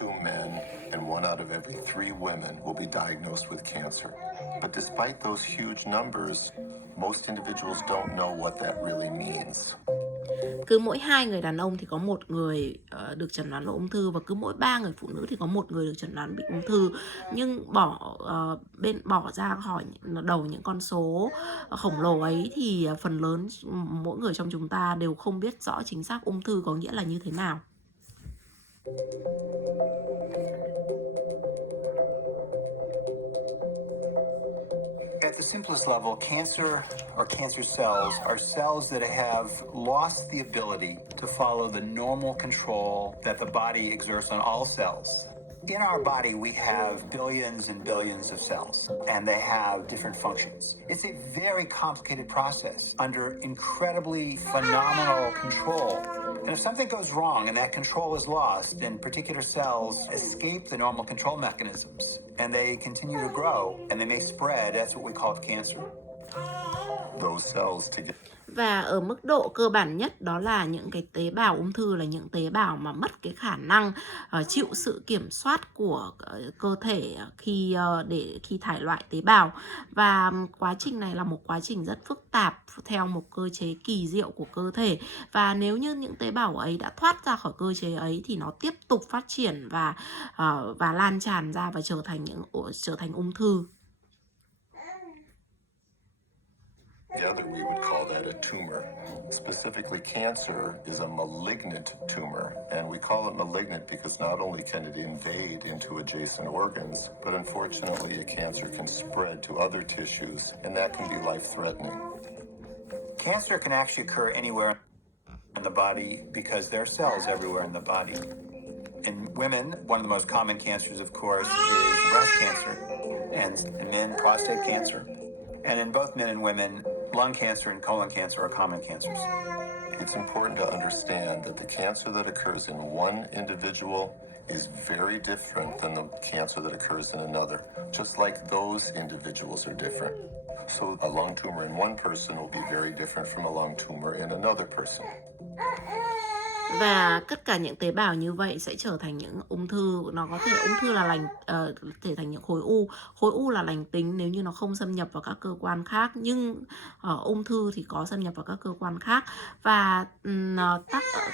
2 men and 1 out of every 3 women will be diagnosed with cancer. But despite those huge numbers, most individuals don't know what that really means. Cứ mỗi 2 người đàn ông thì có 1 người được chẩn đoán là ung thư, và cứ mỗi 3 người phụ nữ thì có 1 người được chẩn đoán bị ung thư. Nhưng bỏ ra khỏi đầu những con số khổng lồ ấy thì phần lớn mỗi người trong chúng ta đều không biết rõ chính xác ung thư có nghĩa là như thế nào. At the simplest level, cancer or cancer cells are cells that have lost the ability to follow the normal control that the body exerts on all cells. In our body, we have billions and billions of cells, and they have different functions. It's a very complicated process under incredibly phenomenal control. And if something goes wrong and that control is lost, then particular cells escape the normal control mechanisms, and they continue to grow, and they may spread. That's what we call cancer. Those cells together. Và ở mức độ cơ bản nhất đó là những cái tế bào ung thư là những tế bào mà mất cái khả năng chịu sự kiểm soát của cơ thể khi thải loại tế bào. Và quá trình này là một quá trình rất phức tạp theo một cơ chế kỳ diệu của cơ thể. Và nếu như những tế bào ấy đã thoát ra khỏi cơ chế ấy thì nó tiếp tục phát triển và lan tràn ra và trở thành ung thư. Together, we would call that a tumor. Specifically, cancer is a malignant tumor, and we call it malignant because not only can it invade into adjacent organs, but unfortunately, a cancer can spread to other tissues, and that can be life-threatening. Cancer can actually occur anywhere in the body because there are cells everywhere in the body. In women, one of the most common cancers, of course, is breast cancer, and in men, prostate cancer. And in both men and women, lung cancer and colon cancer are common cancers. It's important to understand that the cancer that occurs in one individual is very different than the cancer that occurs in another, just like those individuals are different. So a lung tumor in one person will be very different from a lung tumor in another person. Và tất cả những tế bào như vậy sẽ trở thành những ung thư. Nó có thể ung thư là thể thành những khối u. Khối u là lành tính nếu như nó không xâm nhập vào các cơ quan khác, nhưng ung thư thì có xâm nhập vào các cơ quan khác. Và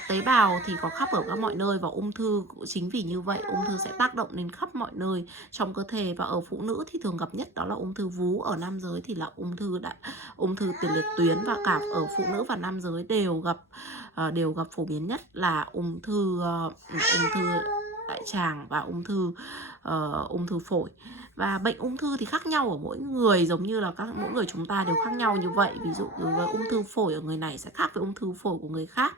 tế bào thì có khắp ở các mọi nơi, và ung thư chính vì như vậy ung thư sẽ tác động đến khắp mọi nơi trong cơ thể. Và ở phụ nữ thì thường gặp nhất đó là ung thư vú, ở nam giới thì là ung thư tiền liệt tuyến, và cả ở phụ nữ và nam giới đều gặp phổ biến nhất là ung thư đại tràng và ung thư phổi. Và bệnh ung thư thì khác nhau ở mỗi người, giống như là mỗi người chúng ta đều khác nhau như vậy. Ví dụ với ung thư phổi ở người này sẽ khác với ung thư phổi của người khác.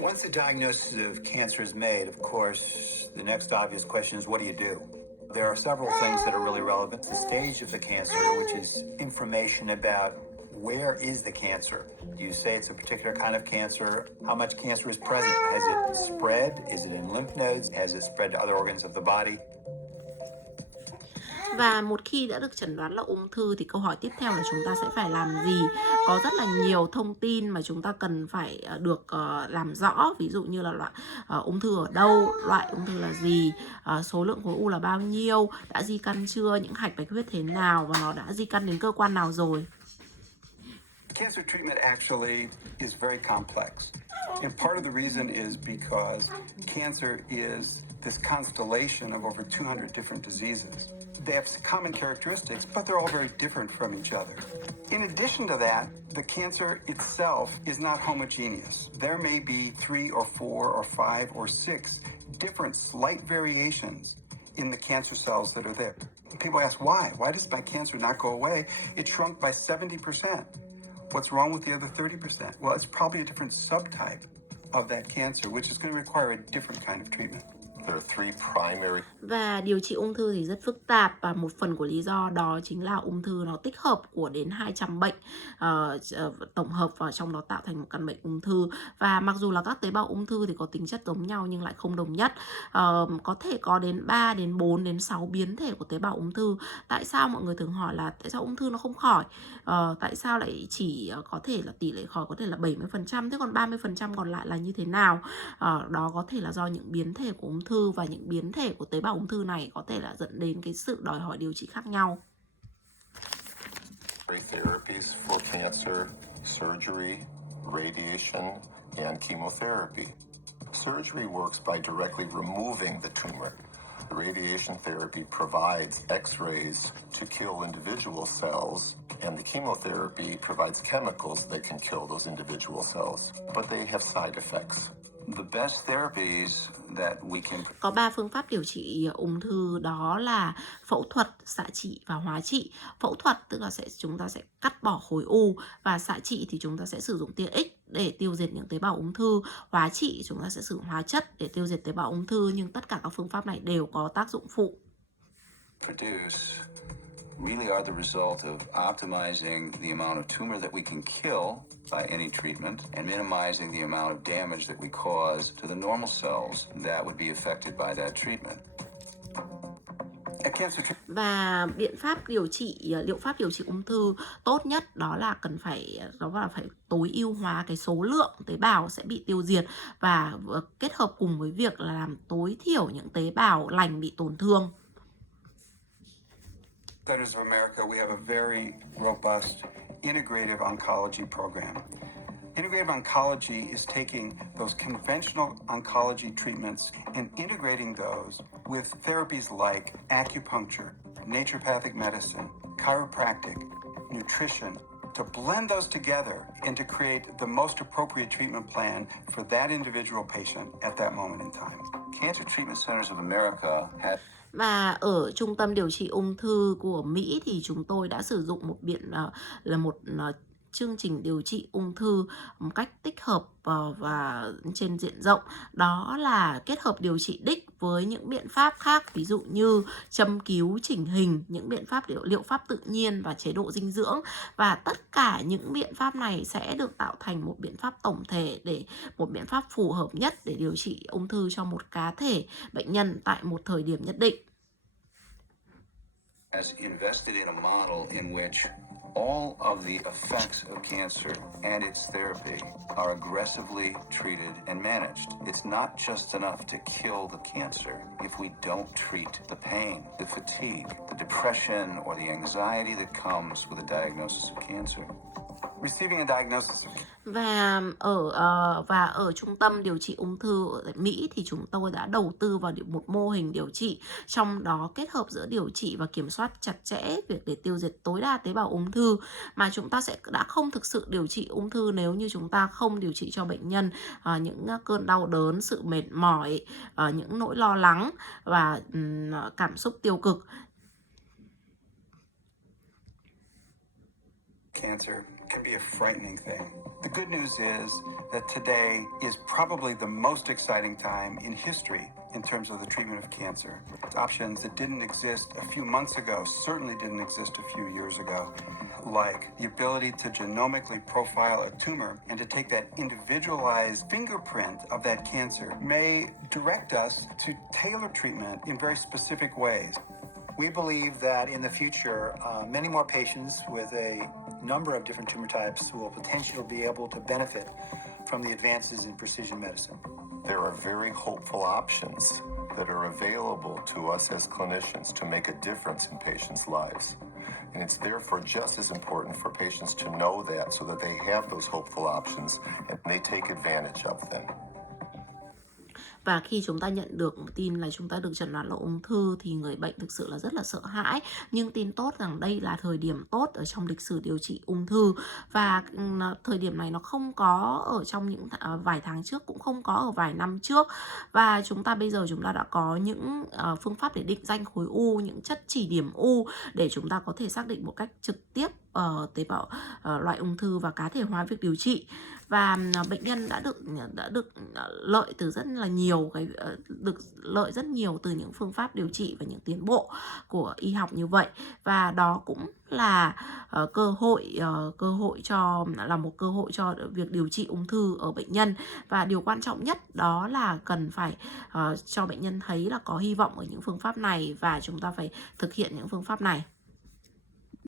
Once the diagnosis of cancer is made, of course, the next obvious question is, what do you do? There are several things that are really relevant. The stage of the cancer, which is information about where is the cancer. You say it's a particular kind of cancer. How much cancer is present? Has it spread? Is it in lymph nodes? Has it spread to other organs of the body? Và một khi đã được chẩn đoán là ung thư thì câu hỏi tiếp theo là chúng ta sẽ phải làm gì? Có rất là nhiều thông tin mà chúng ta cần phải được làm rõ. Ví dụ như là loại ung thư ở đâu, loại ung thư là gì, số lượng khối u là bao nhiêu, đã di căn chưa, những hạch bạch huyết thế nào, và nó đã di căn đến cơ quan nào rồi. Cancer treatment actually is very complex. And part of the reason is because cancer is this constellation of over 200 different diseases. They have common characteristics, but they're all very different from each other. In addition to that, the cancer itself is not homogeneous. There may be 3 or 4 or 5 or 6 different slight variations in the cancer cells that are there. People ask, why? Why does my cancer not go away? It shrunk by 70%. What's wrong with the other 30%? Well, it's probably a different subtype of that cancer, which is going to require a different kind of treatment. There are three primary. Và điều trị ung thư thì rất phức tạp, và một phần của lý do đó chính là ung thư nó tích hợp của đến 200 bệnh tổng hợp vào trong đó tạo thành một căn bệnh ung thư. Và mặc dù là các tế bào ung thư thì có tính chất giống nhau nhưng lại không đồng nhất. Có thể có đến 3 đến 4 đến 6 biến thể của tế bào ung thư. Tại sao mọi người thường hỏi là tại sao ung thư nó không khỏi? Tại sao lại chỉ có thể là tỷ lệ khỏi có thể là 70%, thế còn 30% còn lại là như thế nào? Đó có thể là do những biến thể của ung thư, và những biến thể của tế bào ung thư này có thể là dẫn đến cái sự đòi hỏi điều trị khác nhau. Therapies for cancer, surgery, radiation, and chemotherapy. Surgery works by directly removing the tumor. Radiation therapy provides X-rays to kill individual cells, and the chemotherapy provides chemicals that can kill those individual cells, but they have side effects. The best therapies that we can... Có 3 phương pháp điều trị ung thư, đó là phẫu thuật, xạ trị và hóa trị. Phẫu thuật tức là chúng ta sẽ cắt bỏ khối u, và xạ trị thì chúng ta sẽ sử dụng tia X để tiêu diệt những tế bào ung thư. Hóa trị chúng ta sẽ sử dụng hóa chất để tiêu diệt tế bào ung thư, nhưng tất cả các phương pháp này đều có tác dụng phụ. Produce really are the result of optimizing the amount of tumor that we can kill by any treatment and minimizing the amount of damage that we cause to the normal cells that would be affected by that treatment. Và liệu pháp điều trị ung thư tốt nhất đó là phải tối ưu hóa cái số lượng tế bào sẽ bị tiêu diệt, và kết hợp cùng với việc là làm tối thiểu những tế bào lành bị tổn thương. Centers of America, we have a very robust integrative oncology program. Integrative oncology is taking those conventional oncology treatments and integrating those with therapies like acupuncture, naturopathic medicine, chiropractic, nutrition, to blend those together and to create the most appropriate treatment plan for that individual patient at that moment in time. Cancer Treatment Centers of America have... Và ở Trung tâm điều trị ung thư của Mỹ thì chúng tôi đã sử dụng một chương trình điều trị ung thư một cách tích hợp và trên diện rộng. Đó là kết hợp điều trị đích với những biện pháp khác, ví dụ như châm cứu, chỉnh hình, những biện pháp liệu pháp tự nhiên và chế độ dinh dưỡng. Và tất cả những biện pháp này sẽ được tạo thành một biện pháp tổng thể, một biện pháp phù hợp nhất để điều trị ung thư cho một cá thể bệnh nhân tại một thời điểm nhất định. Has invested in a model in which all of the effects of cancer and its therapy are aggressively treated and managed. It's not just enough to kill the cancer if we don't treat the pain, the fatigue, the depression, or the anxiety that comes with a diagnosis of cancer. Receiving a diagnosis. Và ở Trung tâm điều trị ung thư ở Mỹ thì chúng tôi đã đầu tư vào một mô hình điều trị, trong đó kết hợp giữa điều trị và kiểm soát chặt chẽ việc để tiêu diệt tối đa tế bào ung thư, mà chúng ta đã không thực sự điều trị ung thư nếu như chúng ta không điều trị cho bệnh nhân những cơn đau đớn, sự mệt mỏi, những nỗi lo lắng và cảm xúc tiêu cực. Cancer can be a frightening thing. The good news is that today is probably the most exciting time in history in terms of the treatment of cancer. Options that didn't exist a few months ago certainly didn't exist a few years ago, like the ability to genomically profile a tumor and to take that individualized fingerprint of that cancer may direct us to tailor treatment in very specific ways. We believe that in the future, many more patients with a number of different tumor types will potentially be able to benefit from the advances in precision medicine. There are very hopeful options that are available to us as clinicians to make a difference in patients' lives. And it's therefore just as important for patients to know that so that they have those hopeful options and they take advantage of them. Và khi chúng ta nhận được một tin là chúng ta được chẩn đoán là ung thư thì người bệnh thực sự là rất là sợ hãi. Nhưng tin tốt rằng đây là thời điểm tốt ở trong lịch sử điều trị ung thư. Và thời điểm này nó không có ở trong những vài tháng trước, cũng không có ở vài năm trước. Và bây giờ chúng ta đã có những phương pháp để định danh khối u, những chất chỉ điểm u để chúng ta có thể xác định một cách trực tiếp tế bào loại ung thư và cá thể hóa việc điều trị. Và bệnh nhân đã được lợi từ rất là nhiều được lợi rất nhiều từ những phương pháp điều trị và những tiến bộ của y học như vậy. Và đó cũng là cơ hội là một cơ hội cho việc điều trị ung thư ở bệnh nhân. Và điều quan trọng nhất đó là cần phải cho bệnh nhân thấy là có hy vọng ở những phương pháp này và chúng ta phải thực hiện những phương pháp này.